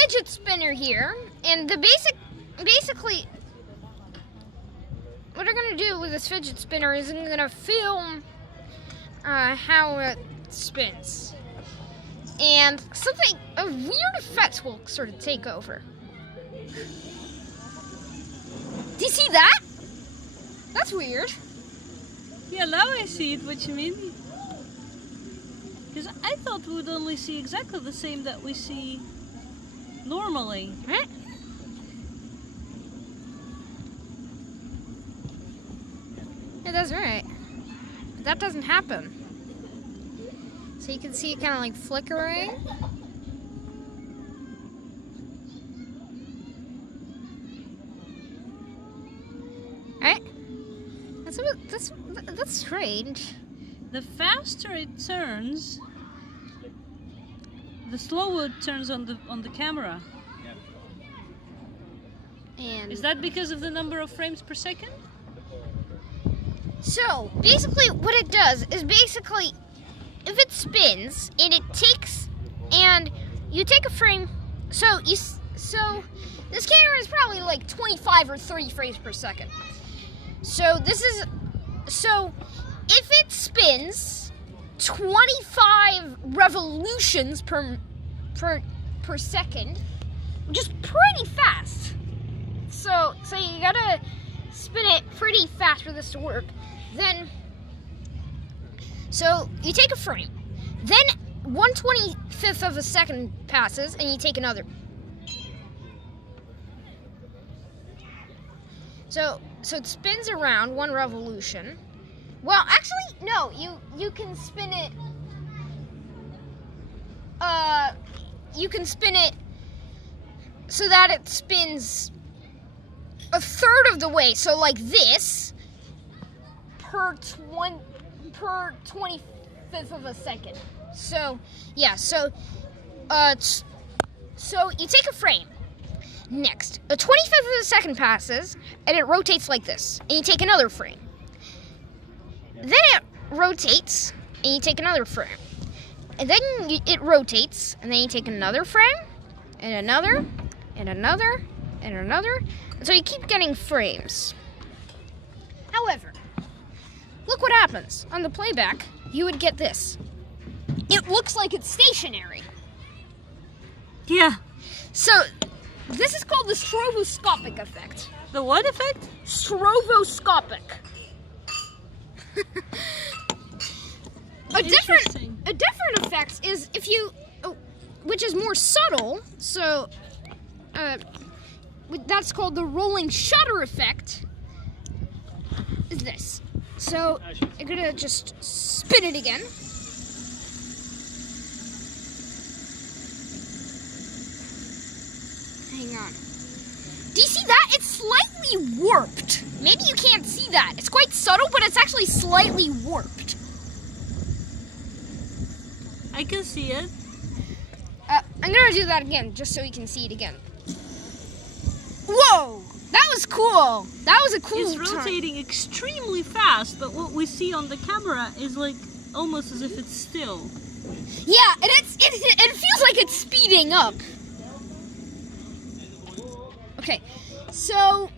fidget spinner here, and basically, what I'm gonna do with this fidget spinner is I'm gonna film how it spins, and a weird effect will sort of take over. Do you see that? That's weird. Yeah, now I see it, what you mean. Because I thought we would only see exactly the same that we see normally. Right? Yeah, that's right. But that doesn't happen. So you can see it kind of like flickering. Right? That's strange. The faster it turns, the slower it turns on the camera. And is that because of the number of frames per second? So basically, what it does is basically, if it spins and you take a frame, so this camera is probably like 25 or 30 frames per second. So if it spins 25 revolutions per second, which is pretty fast. So you gotta spin it pretty fast for this to work. So you take a frame, then 1/25 of a second passes, and you take another. So it spins around 1 revolution. Well, actually, no. You can spin it. You can spin it so that it spins a third of the way. So like this per 25th of a second. So yeah. So you take a frame. Next, a 25th of a second passes, and it rotates like this. And you take another frame. Then it rotates, and you take another frame. And then it rotates, and then you take another frame, and another, and another, and another. And so you keep getting frames. However, look what happens. On the playback, you would get this. It looks like it's stationary. Yeah. So this is called the stroboscopic effect. The what effect? Stroboscopic. A different effect is if you, which is more subtle. So that's called the rolling shutter effect. Is this? So I'm gonna just spin it again. Hang on. Do you see that? It's slightly warped. Maybe you can't see that. It's quite subtle, but it's actually slightly warped. I can see it. I'm gonna do that again, just so you can see it again. Whoa! That was cool. That was a cool It's rotating extremely fast, but what we see on the camera is like almost as if it's still. Yeah, and it feels like it's speeding up. Okay, so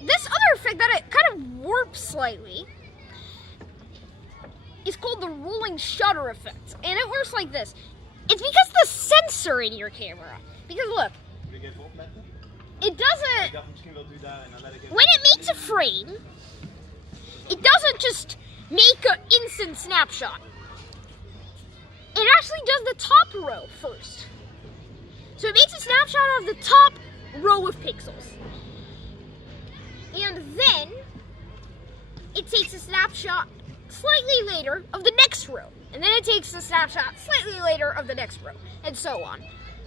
this other effect that it kind of warps slightly is called the rolling shutter effect, and it works like this. It's because the sensor in your camera. Because look, it doesn't. When it makes a frame, it doesn't just make an instant snapshot. It actually does the top row first. So it makes a snapshot of the top row of pixels. And then it takes a snapshot slightly later of the next row. And then it takes a snapshot slightly later of the next row. And so on.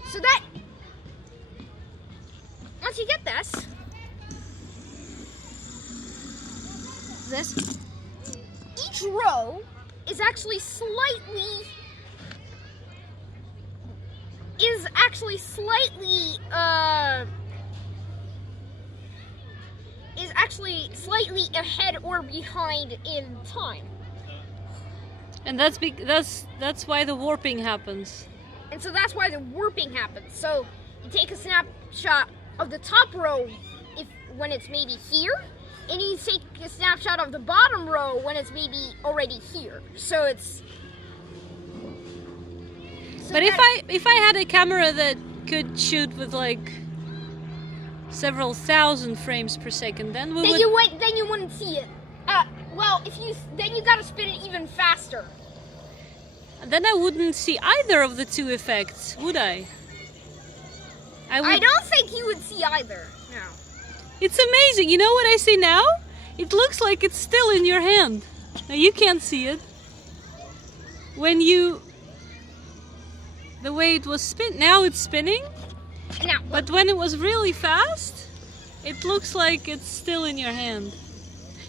So that, once you get this, each row is actually slightly slightly ahead or behind in time. And that's why the warping happens. And so that's why the warping happens. So you take a snapshot of the top row when it's maybe here, and you take a snapshot of the bottom row when it's maybe already here. So it's... But if I had a camera that could shoot with like several thousand frames per second, then we would... Then you wouldn't see it. Well, then you gotta spin it even faster. Then I wouldn't see either of the two effects, would I? I don't think you would see either. No. It's amazing. You know what I see now? It looks like it's still in your hand. Now you can't see it. The way it was now it's spinning. Now, but when it was really fast, it looks like it's still in your hand.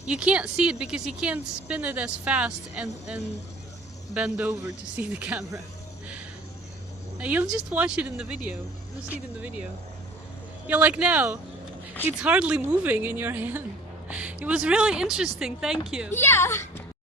You can't see it because you can't spin it as fast and bend over to see the camera. Now you'll just watch it in the video. You'll see it in the video. You're like, now, it's hardly moving in your hand. It was really interesting, thank you. yeah.